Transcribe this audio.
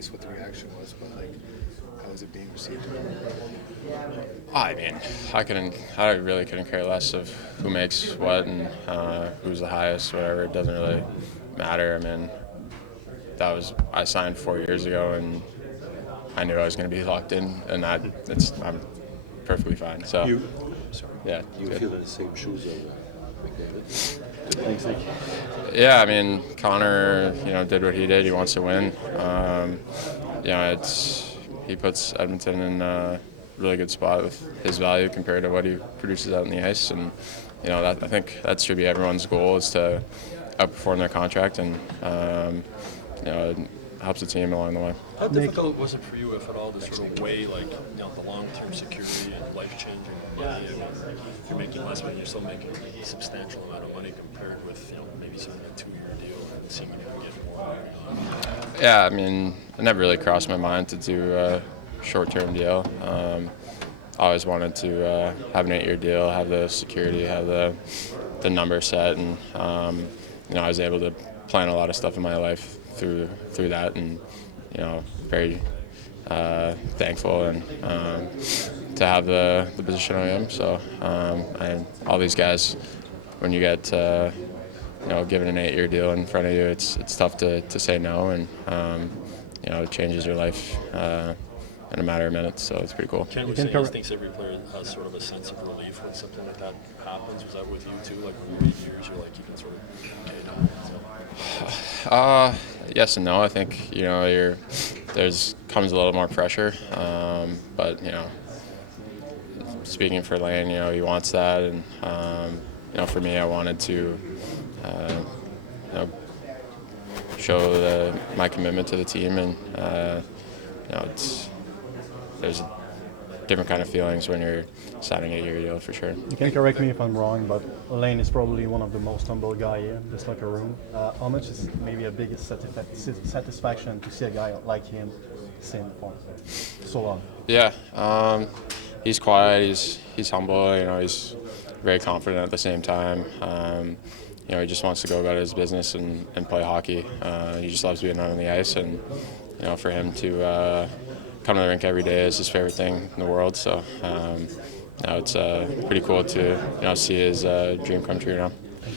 nice what the reaction was, but like, how was it being received? I mean, I really couldn't care less of who makes what and who's the highest, whatever. It doesn't really matter. I mean, I signed 4 years ago, and I knew I was going to be locked in, and I'm perfectly fine. So, yeah. You good. feel in the same shoes of McDavid? Yeah, I mean, Connor, did what he did. He wants to win. He puts Edmonton in a really good spot with his value compared to what he produces out on the ice, and I think that should be everyone's goal, is to outperform their contract, and it helps the team along the way. How difficult was it for you, if at all, to sort of weigh the long-term security and life-changing money? I mean, you're making less, but you're still making a substantial amount of money compared with maybe signing a 2-year deal and seeing if you can get more. Yeah, I mean, it never really crossed my mind to do a short-term deal. I always wanted to have an 8-year deal, have the security, have the number set, and I was able to plan a lot of stuff in my life through that, and very thankful and to have the position I am. So and all these guys, when you get given an 8-year deal in front of you, it's tough to say no, and it changes your life in a matter of minutes. So it's pretty cool. Ken was saying he thinks every player has sort of a sense of relief when something like that happens. Was that with you too? Like when you're 8 years, you're like, you can sort of yes and no. I think comes a little more pressure, but speaking for Lane, he wants that, and for me, I wanted to show my commitment to the team, and there's different kind of feelings when you're signing a 8-year deal, for sure. You can correct me if I'm wrong, but Lane is probably one of the most humble guy here in this locker room. How much is maybe a biggest satisfaction to see a guy like him sing for so long? Yeah, he's quiet. He's humble. He's very confident at the same time. He just wants to go about his business and play hockey. He just loves being out on the ice, and for him to come to the rink every day is his favorite thing in the world. So it's pretty cool to see his dream come true now.